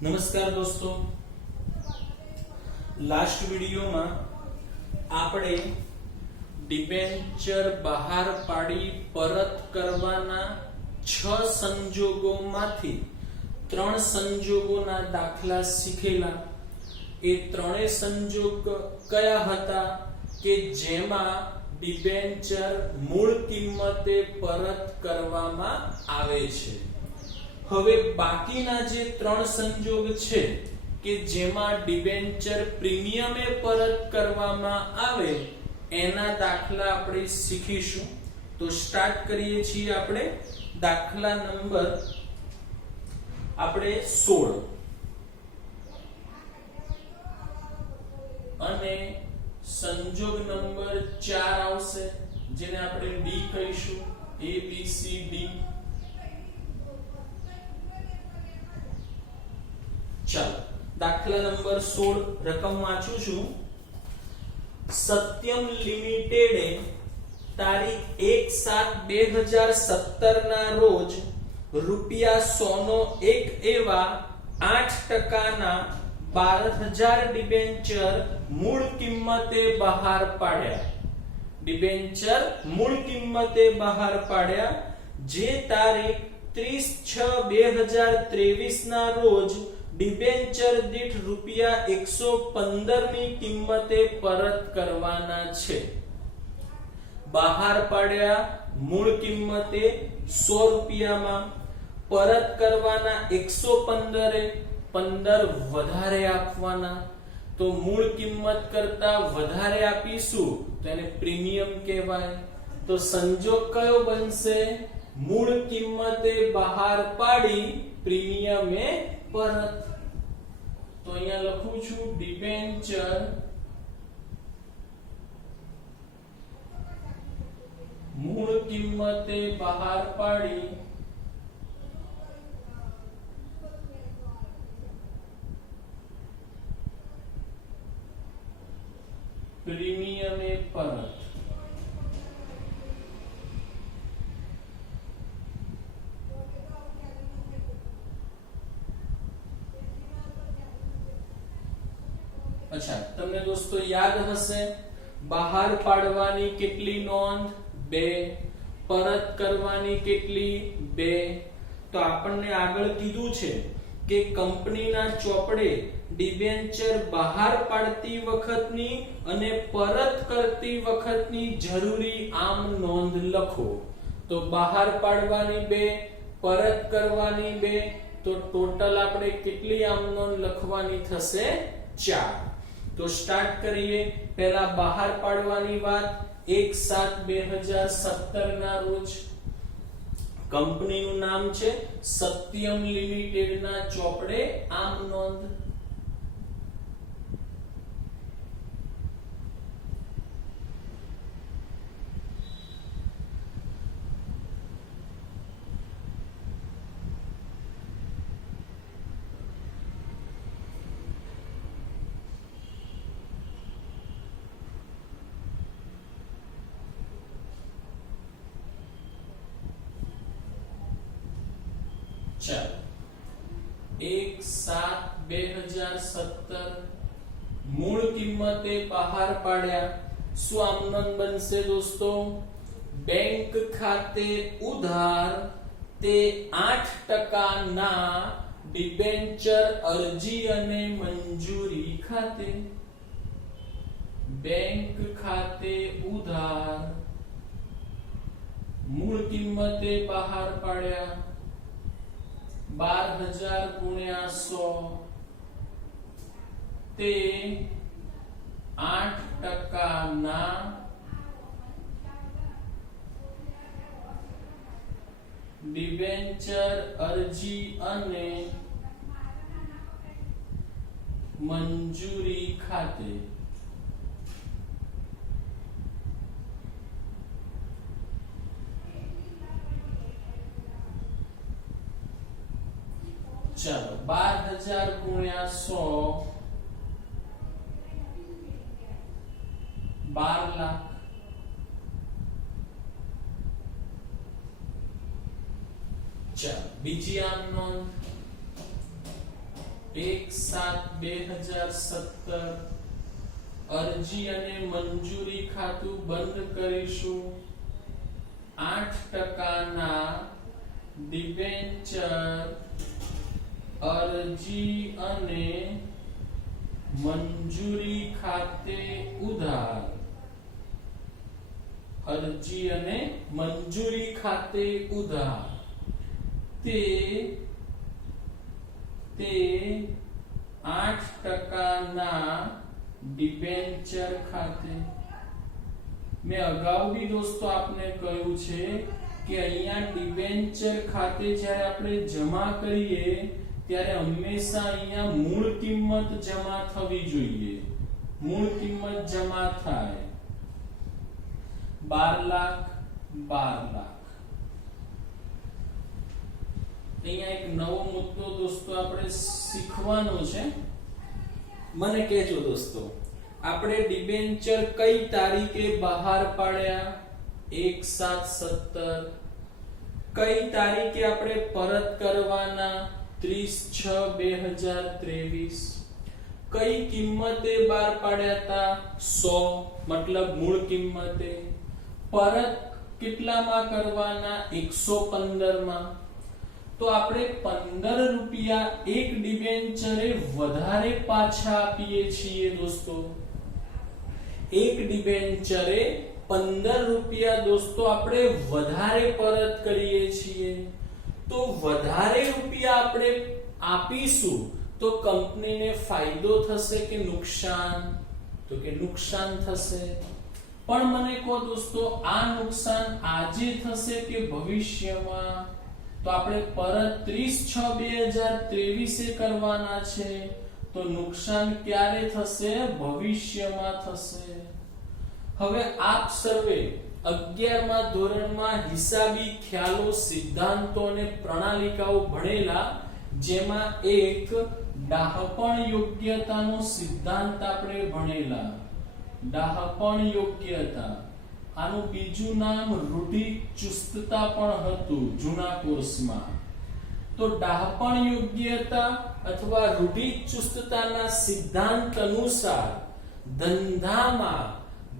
નમસ્કાર દોસ્તો, લાસ્ટ વિડિયોમાં આપણે ડિબેન્ચર બહાર પાડી પરત કરવાના 6 સંજોગોમાંથી 3 સંજોગોના દાખલા શીખેલા। એ ત્રણેય સંજોગ કયા હતા કે જેમાં ડિબેન્ચર મૂળ કિંમતે પરત કરવામાં આવે છે। હવે બાકીના જે 3 સંજોગ છે કે જેમાં ડિબેન્ચર પ્રીમિયમે પરત કરવામાં આવે એના દાખલા આપણે શીખીશું। તો સ્ટાર્ટ કરીએ છીએ આપણે દાખલા નંબર 16 અને સંજોગ નંબર 4 આવશે જેને આપણે ડી કહીશું, A B C D। ચાલો દાખલા નંબર 16 રકમ વાંચું છું। સત્યમ લિમિટેડે તારીખ 1/7/2017 ના રોજ ₹100 નો એક એવા 8% ના 12000 ડિબેન્ચર મૂળ કિંમતે બહાર પાડ્યા। ડિબેન્ચર મૂળ કિંમતે બહાર પાડ્યા જે તારીખ 30/6/2023 ના રોજ ડિબેન્ચર દીઠ ₹115 ની કિંમતે પરત કરવાના છે। બહાર પાડ્યા મૂળ કિંમતે 100 રૂપિયામાં, પરત કરવાના 115 15 વધારે આપવાના। તો મૂળ કિંમત કરતા વધારે આપીશું તો એને પ્રીમિયમ કહેવાય। તો સંજોગ કયો બનશે? મૂળ કિંમતે બહાર પાડી પ્રીમિયમે પરત। તો અહીંયા લખું છું ડિબેન્ચર મૂળ કિંમતે બહાર પાડી પ્રીમિયમે પરત। અચ્છા, તમને દોસ્તો યાદ હશે બહાર પાડવાની કેટલી નોંધ? 2, પરત કરવાની કેટલી? 2। તો આપણને આગળ કીધું છે કે કંપનીના ચોપડે ડિબેન્ચર બહાર પાડતી વખતની અને પરત કરતી વખતની જરૂરી આમ નોંધ લખો। તો બહાર પાડવાની 2, પરત કરવાની 2, તો ટોટલ આપણે કેટલી આમ નોંધ લખવાની થશે? 4। તો સ્ટાર્ટ કરીએ। પહેલા બહાર પાડવાની વાત 1/7/2017 ના રોજ કંપનીનું નામ છે સત્યમ લિમિટેડ ના ચોપડે આમ નોંધ। ચાલો 1/7/2017 મૂળ કિંમતે બહાર પાડ્યા। શું આમ નોંધ બનશે દોસ્તો? બેંક ખાતે ઉધાર તે 8% ના ડિબેન્ચર અરજી અને મંજૂરી ખાતે। બેંક ખાતે ઉધાર મૂળ કિંમતે બહાર પાડ્યા 12000 ગુણ્યા 100 તે 8% ના ડિબેન્ચર અરજી અને મંજૂરી ખાતે। ચાલો 12000 ગુણ્યા 100 12 લાખ। ચાલો બીજી આમ નોંધ 1/7/2017 અરજી અને મંજૂરી ખાતું બંધ કરીશું 8% ના ડિબેન્ચર અરજી અને મંજૂરી ખાતે ઉધાર અરજી અને મંજૂરી ખાતે ઉધાર તે 8% ના ડિબેન્ચર ખાતે મેં અગાઉ भी દોસ્તો આપને કહ્યું છે કે અહીંયા ડિબેન્ચર ખાતે જ્યારે આપણે જમા કરીએ ત્યારે હંમેશા અહીંયા મૂળ કિંમત જમા થવી જોઈએ મૂળ કિંમત જમા થાય 12 લાખ 12 લાખ અહીંયા એક નવો મુદ્દો દોસ્તો આપણે શીખવાનો છે મને કહેજો દોસ્તો આપણે ડિબેન્ચર કઈ તારીખે બહાર પાડ્યા 1/7/17 કઈ તારીખે આપણે પરત કરવાના 30/6/2023 કઈ કિંમતે બહાર પાડ્યા હતા 100 મતલબ મૂળ કિંમતે પરત કેટલામાં કરવાના 115 માં તો આપણે 15 રૂપિયા એક ડિબેન્ચરે વધારે પાછા આપીએ છીએ દોસ્તો એક ડિબેન્ચરે 15 રૂપિયા દોસ્તો આપણે વધારે પરત કરીએ છીએ તો વધારે રૂપિયા આપણે આપીશું તો કંપનીને ફાયદો થશે કે નુકસાન તો કે નુકસાન થશે પણ મને કહો દોસ્તો આ નુકસાન આજે થશે કે ભવિષ્યમાં તો આપણે પરત 30/6/2023 કરવાના છે તો નુકસાન ક્યારે થશે ભવિષ્યમાં થશે હવે આપ સર્વે 11મા ધોરણમાં હિસાબી ખ્યાલો સિદ્ધાંતો અને પ્રણાલિકાઓ ભણેલા જેમાં એક ડાહપણ યોગ્યતાનો સિદ્ધાંત આપણે ભણેલા ડાહપણ યોગ્યતા આનું બીજું નામ રૂઢિચુસ્તતા પણ હતું જૂના કોર્સમાં તો ડાહપણ યોગ્યતા અથવા રૂઢિચુસ્તતાના સિદ્ધાંત અનુસાર ધંધામાં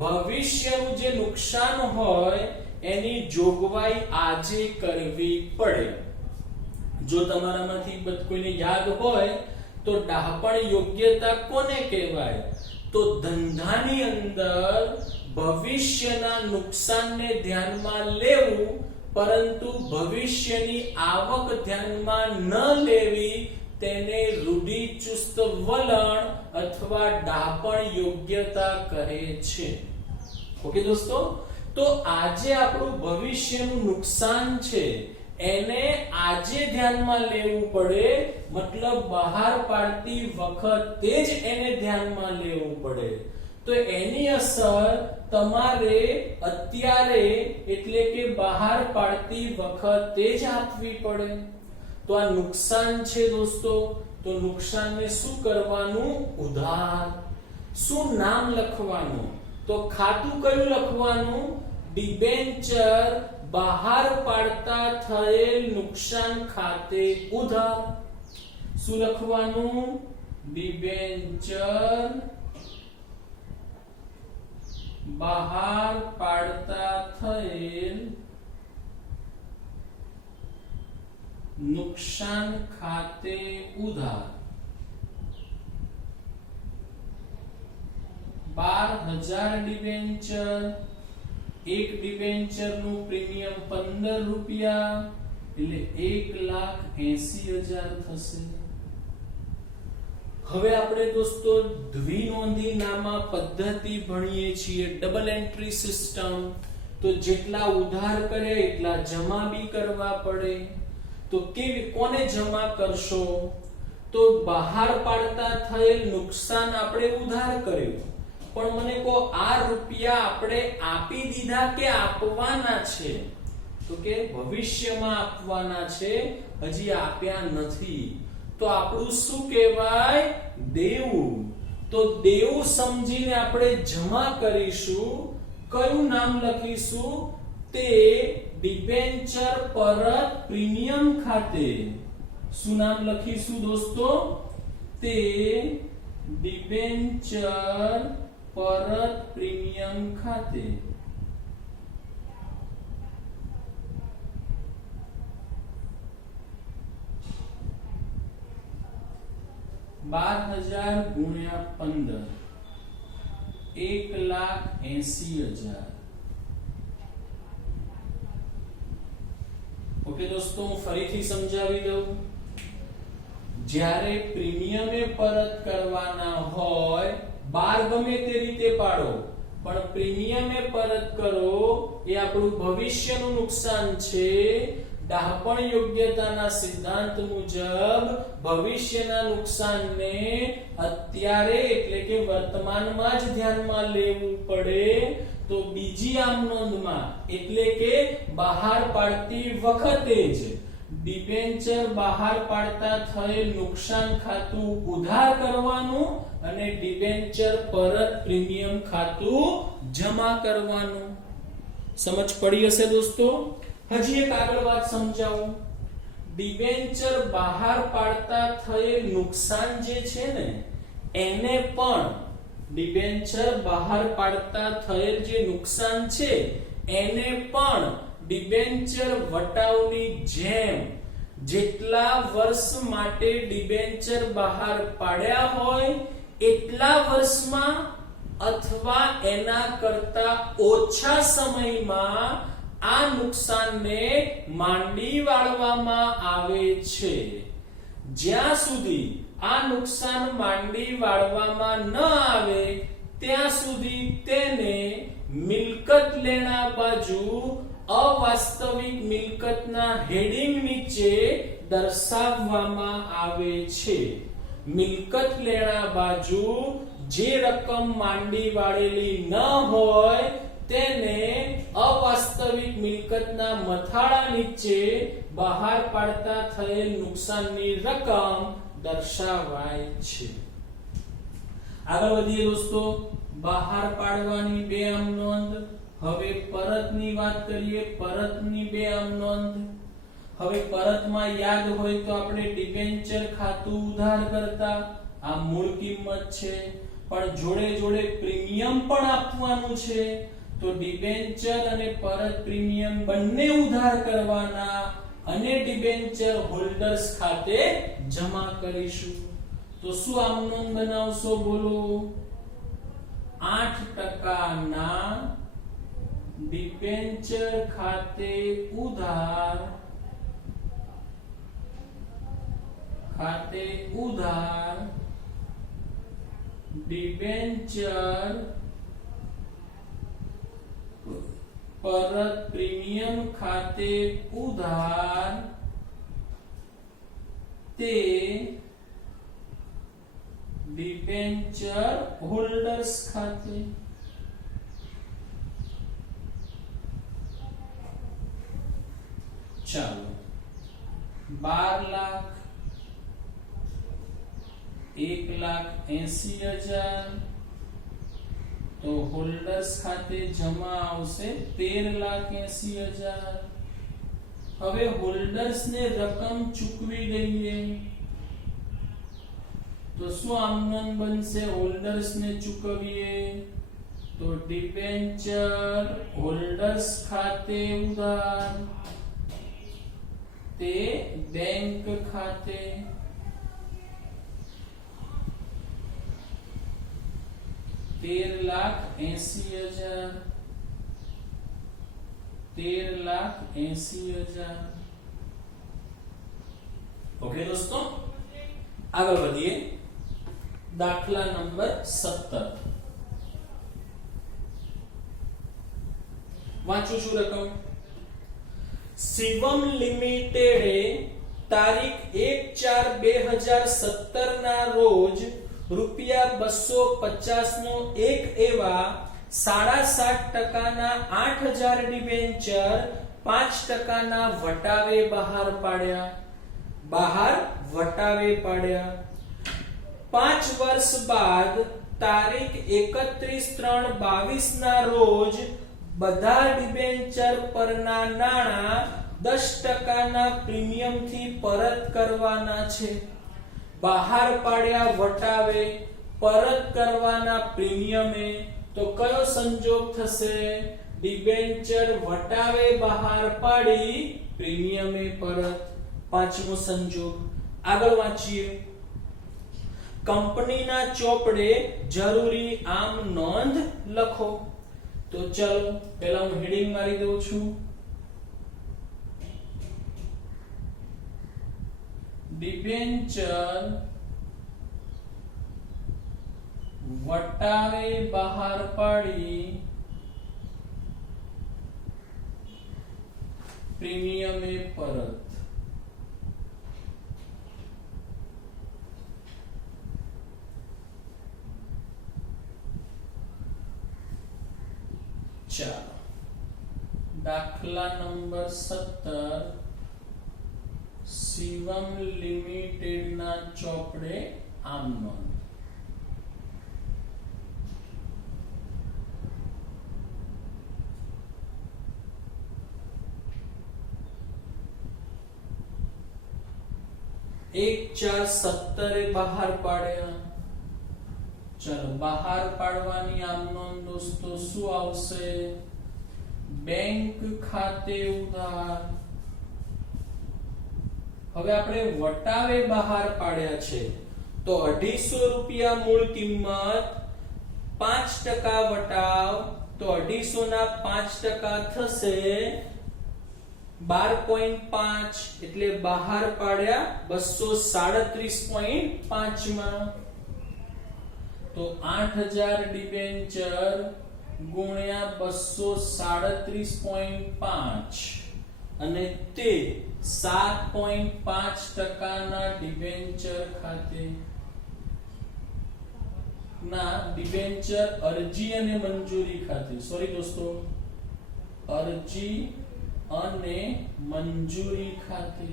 ભવિષ્યનું જે નુકસાન હોય એની જોગવાઈ આજે કરવી પડે જો તમારામાંથી કોઈને યાદ હોય તો ડાહપણ યોગ્યતા કોને કહેવાય તો ધંધાની અંદર ભવિષ્યના નુકસાનને ધ્યાનમાં લેવું પરંતુ ભવિષ્યની આવક ધ્યાનમાં ન લેવી તેને રૂઢિચુસ્ત વલણ અથવા ડાહપણ યોગ્યતા કહે છે ઓકે દોસ્તો તો આજે આપણું ભવિષ્યનું નુકસાન છે એને આજે ધ્યાનમાં લેવું પડે મતલબ બહાર પાડતી વખતે જ એને ધ્યાનમાં લેવું પડે તો એની અસર તમારે અત્યારે એટલે કે બહાર પાડતી વખતે જ આપવી પડે તો આ નુકસાન છે દોસ્તો તો નુકસાનને શું કરવાનું ઉધાર શું નામ લખવાનું તો ખાતું કયું લખવાનું ડિબેન્ચર બહાર પાડતા થયેલ નુકસાન ખાતે ઉધાર શું લખવાનું ડિબેન્ચર બહાર પાડતા થયેલ નુકસાન ખાતે ઉધાર 12,000 ડિબેન્ચર એક ડિબેન્ચર નું પ્રીમિયમ 15 રૂપિયા એટલે 1,80,000 થશે હવે આપણે દોસ્તો દ્વિનોંધી નામા પદ્ધતિ ભણીએ છીએ ડબલ એન્ટ્રી સિસ્ટમ તો જેટલા ઉધાર કરે એટલા જમા બી કરવા પડે તો કેવી કોને જમા કરશો તો બહાર પાડતા થયેલ નુકસાન આપણે ઉધાર કર્યું પણ મને કહો આ રૂપિયા આપણે આપી દીધા કે આપવાના છે તો કે ભવિષ્યમાં આપવાના છે હજી આપ્યા નથી તો આપણું શું કહેવાય દેવું તો દેવું સમજીને આપણે જમા કરીશું કયું નામ લખીશું તે ડિબેન્ચર પરત પ્રીમિયમ ખાતે શું નામ લખીશું દોસ્તો તે ડિબેન્ચર પરત પ્રીમિયમ ખાતે ₹12,000 ગુણ્યા 15 1,80,000। ઓકે દોસ્તો, હું ફરીથી સમજાવી દઉં। જ્યારે પ્રીમિયમે પરત કરવાના હોય, બાર ગમે તે રીતે પાડો, પણ પ્રીમિયમે પરત કરો એ આપણું ભવિષ્યનું નુકસાન છે। દાહપણ યોગ્યતાના સિદ્ધાંત મુજબ ભવિષ્યના નુકસાનને અત્યારે એટલે કે વર્તમાનમાં જ ધ્યાનમાં લેવું પડે। તો બીજી આમ નોંધમાં એટલે કે બહાર પાડતી વખતે જ ડિબેન્ચર બહાર પાડતા થયેલ નુકસાન ખાતું ઉધાર કરવાનું અને ડિબેન્ચર પરત પ્રીમિયમ ખાતું જમા કરવાનું। સમજ પડી હશે દોસ્તો? હજી એક આગળ વાત સમજાવું। ડિબેન્ચર બહાર પાડતા થયેલ નુકસાન જે છે ને એને પણ ડિબેન્ચર બહાર પાડતા થયેલ જે નુકસાન છે એને પણ ડિબેન્ચર વટાવની જેમ જેટલા વર્ષ માટે ડિબેન્ચર બહાર પાડ્યા હોય એટલા વર્ષમાં અથવા એના કરતા ઓછા સમયમાં આ નુકસાનને માંડી વાળવામાં આવે છે। જ્યાં સુધી આ નુકસાન માંડી વાળવામાં ન આવે ત્યાં સુધી તેને મિલકત લેણા બાજુ અવાસ્તવિક મિલકતના હેડિંગ નીચે દર્શાવવામાં આવે છે। મિલકત લેણા બાજુ જે રકમ માંડી વાળેલી ન હોય તેને અવાસ્તવિક મિલકતના મથાળા નીચે બહાર પાડતા થયેલ નુકસાનની રકમ દર્શાવાય છે। આગળ વધીએ દોસ્તો। બહાર પાડવાની બે આમ નોંધ। હવે પરતની વાત કરીએ। પરતની બે આમ નોંધ। હવે પરતમાં યાદ હોય તો આપણે ડિબેન્ચર ખાતું ઉધાર કરતા, આ મૂળ કિંમત છે, પણ જોડે જોડે પ્રીમિયમ પણ આપવાનું છે। તો ડિબેન્ચર અને પરત પ્રીમિયમ બંને ઉધાર કરવાના અને ડિબેન્ચર હોલ્ડર્સ ખાતે જમા કરીશું। તો શું આમ નોંધ બનાવશો? બોલો। 8% ના ડિબેન્ચર ખાતે ઉધાર ડિબેન્ચર પરત પ્રીમિયમ ખાતે ઉધાર તે ડિબેન્ચર હોલ્ડર્સ ખાતે। ચાલો 12 લાખ 1,80,000 તો હોલ્ડર્સ ખાતે જમા આવશે 13,80,000। હવે હોલ્ડર્સ ને રકમ ચૂકવી દઈએ તો શું આમ નોંધ બનશે? હોલ્ડર્સ ને ચૂકવીએ તો ડિબેન્ચર હોલ્ડર્સ ખાતે ઉધાર તે બેંક ખાતે। ₹13,80,000। ઓકે દોસ્તો, આગળ વધીએ। દાખલા નંબર 17 વાંચું છું રકમ। શિવમ લિમિટેડે તારીખ 1/4/2017 ના રોજ ₹250 નો એક એવા 7.5% ના 8,000 ડિબેન્ચર 5% ના વટાવે બહાર પાડ્યા। 5 વર્ષ બાદ તારીખ 31/3/22 ના રોજ બધા ડિબેન્ચર પરના નાણાં 10% ના પ્રીમિયમથી પરત કરવાના છે। બહાર પાડ્યા વટાવે પરત કરવાના પ્રીમિયમે, તો કયો સંજોગ થશે? ડિબેન્ચર વટાવે બહાર પાડી પ્રીમિયમે પરત. પાંચમો સંજોગ. આગળ વાંચીએ. કંપનીના ચોપડે જરૂરી આમ નોંધ લખો. તો ચલો પહેલા હું હેડિંગ મારી દઉં છું. ડિબેન્ચર વટાવે બહાર પાડી પ્રીમિયમે પરત. ચાલો દાખલા નંબર 17 શિવમ લિમિટેડ ના ચોપડે આમ નોંધ. એક 4 17 બહાર પાડ્યા. ચલો બહાર પાડવાની આમ નોંધ દોસ્તો શું આવશે? બેંક ખાતે ઉધાર. હવે આપણે વટાવે બહાર પાડ્યા છે તો 250 રૂપિયા મૂળ કિંમત, 5% વટાવ, તો 250 ના 5% થશે 12.5, એટલે બહાર પાડ્યા 237.5 માં. તો 8000 ડિબેન્ચર ગુણ્યા 237.5 અને તે 7.5% ના ડિબેન્ચર ખાતે ના ડિબેન્ચર અરજી અને મંજૂરી ખાતે, સોરી દોસ્તો, અરજી અને મંજૂરી ખાતે.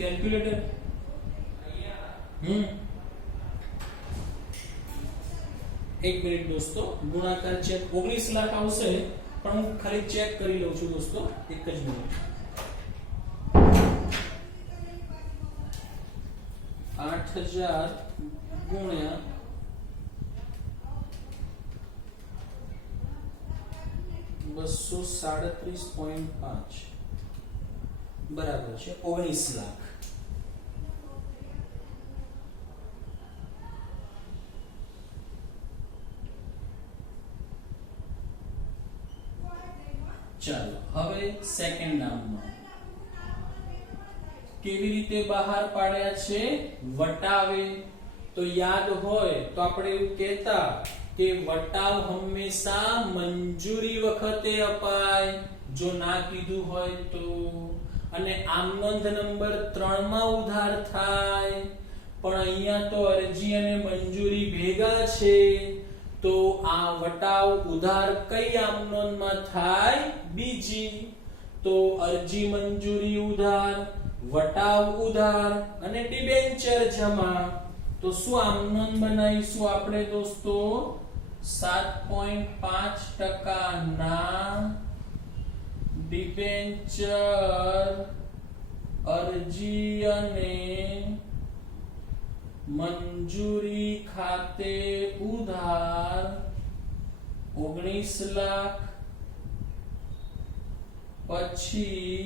कैलकुलेटर एक मिनिट दोस्तों, गुणाकार चेक 19 लाख આવશે પણ હું ખાલી ચેક કરી લઉં છું દોસ્તો, એક જ મિનિટ. 8000 ગુણ્યા 237.5 બરાબર છે 19 લાખ. ચાલો હવે સેકન્ડ નામમાં કેવી રીતે બહાર પાડ્યા છે? વટાવે. તો યાદ હોય તો આપણે એવું કહેતા કે વટાવ હંમેશા મંજૂરી વખતે અપાય, જો ના કીધું હોય તો. અને આમ નોંધ નંબર 3 માં ઉધાર થાય, પણ અહીંયા તો અરજી અને મંજૂરી ભેગા છે, તો આ વટાવ ઉધાર કઈ આમ નોંધમાં થાય? બીજી. તો અરજી મંજૂરી ઉધાર, વટાવ ઉધાર અને ડિબેન્ચર જમા. તો શું આમ નોંધ બનાવીશું આપણે દોસ્તો? 7.5% ના ડિબેન્ચર અરજી અને મંજૂરી ખાતે ઉધાર 19 લાખ, પછી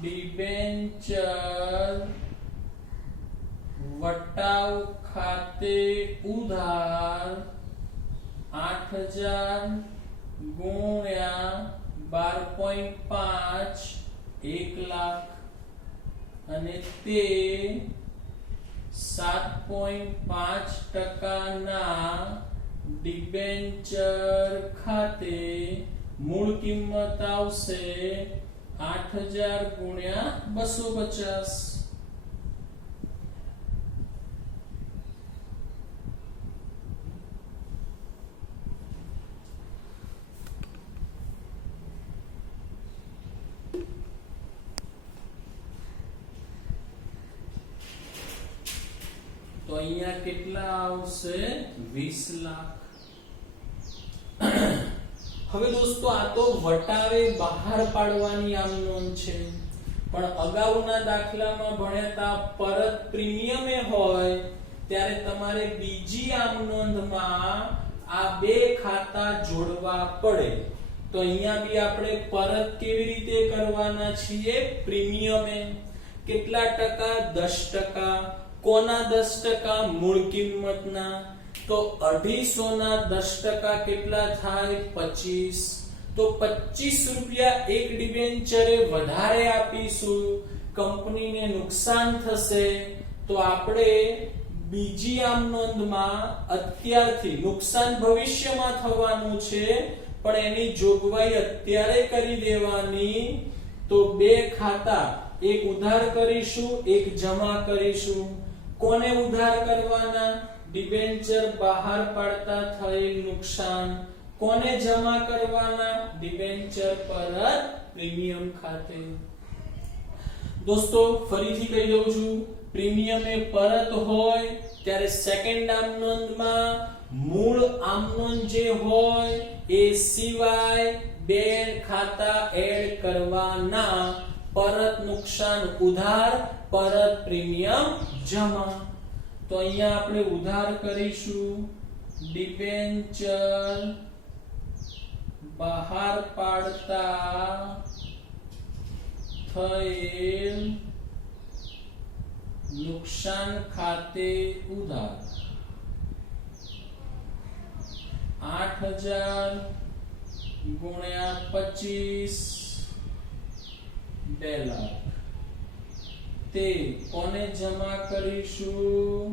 ડિબેન્ચર વટાવ ખાતે ઉધાર 8000 ગુણ્યા 12.5 1 લાખ અને તે 7.5% ના ડિબેન્ચર ખાતે મૂળ કિંમત આવશે 8000 ગુણ્યા 250. અહીંયા કેટલા આવશે 20 લાખ। હવે દોસ્તો આ તો વટાવે બહાર પાડવાની આમ નોંધ છે, પણ અગાઉના દાખલામાં ભણ્યા પરત પ્રીમિયમે હોય ત્યારે તમારે બીજી આમ નોંધમાં આ બે ખાતા જોડવા પડે। તો અહીંયા બી આપણે પરત કેવી રીતે કરવાના છીએ? પ્રીમિયમે કેટલા ટકા? 10%। કોના 10%? મૂળ કિંમતના। તો 250 ના 10% કેટલા થાય? 25। તો 25 રૂપિયા એક ડિબેન્ચરે વધારે આપીશું, કંપનીને નુકસાન થશે। તો આપણે બીજી આમ નોંધમાં અત્યારથી નુકસાન ભવિષ્યમાં થવાનું છે, પણ એની જોગવાઈ અત્યારે કરી દેવાની। તો બે ખાતા, એક ઉધાર કરીશું, એક જમા કરીશું। કોને ઉધાર કરવાના? ડિબેન્ચર બહાર પાડતા થયેલ નુકસાન। કોને જમા કરવાના? ડિબેન્ચર પરત પ્રીમિયમ ખાતે। દોસ્તો ફરીથી કહી દઉં છું, પ્રીમિયમે પરત હોય ત્યારે સેકન્ડ આમ નોંધમાં મૂળ આમ નોંધ જે હોય એ સિવાય બે ખાતા એડ કરવાના। પરત નુકસાન ઉધાર, પરત પ્રીમિયમ જમા। તો અહીંયા આપણે ઉધાર કરીશું, ડિબેન્ચર બહાર પાડતા થયેલ નુકસાન ખાતે ઉધાર 8000 ગુણ્યા 25 2 લાખ। તે કોને જમા કરીશું?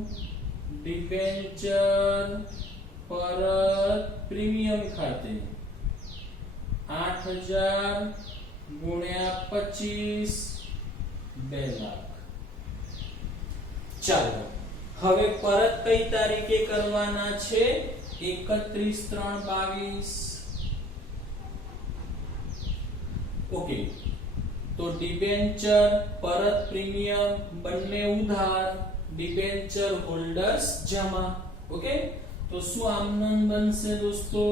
ડિબેન્ચર પરત પ્રીમિયમ ખાતે 8000 ગુણ્યા 25 2 લાખ। ચાલો હવે પરત કઈ તારીખે કરવાના છે? 31/3/22। ઓકે, તો ડિબેન્ચર પરત પ્રીમિયમ બંને ઉધાર, ડિબેન્ચર હોલ્ડર્સ જમા। ઓકે, તો શું આમ નોંધ બનશે દોસ્તો?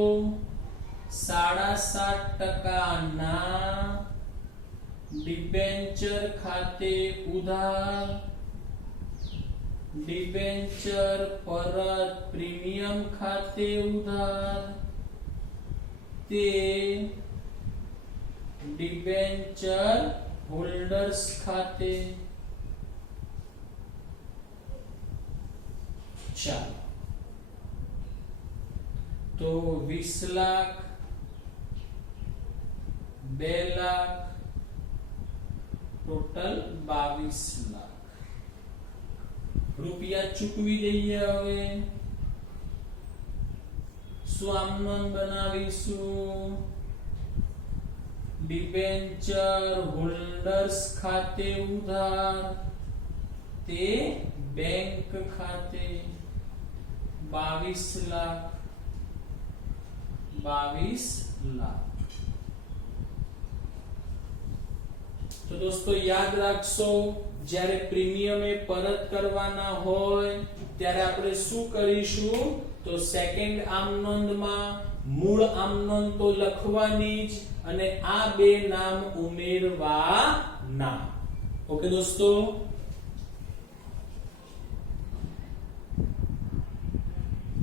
7.5% ના ડિબેન્ચર ખાતે ઉધાર, ડિબેન્ચર પરત પ્રીમિયમ ખાતે ઉધાર, તે ડિબેન્ચર હોલ્ડર્સ ખાતે। ચાલો તો 20 લાખ, 2 લાખ, ટોટલ 22 લાખ રૂપિયા ચૂકવી દઈએ। હવે શું આમ નોંધ બનાવીશું? ડિબેન્ચર હોલ્ડર્સ ખાતે ઉધાર, તે બેંક ખાતે 22 લાખ 22 લાખ। તો દોસ્તો યાદ રાખશો, જ્યારે પ્રીમિયમે પરત કરવાના હોય ત્યારે આપણે શું કરીશું? તો સેકન્ડ આમ નોંધમાં મૂળ આમ નોંધ તો લખવાની જ, અને આ બે નામ ઉમેરવાના। ઓકે દોસ્તો।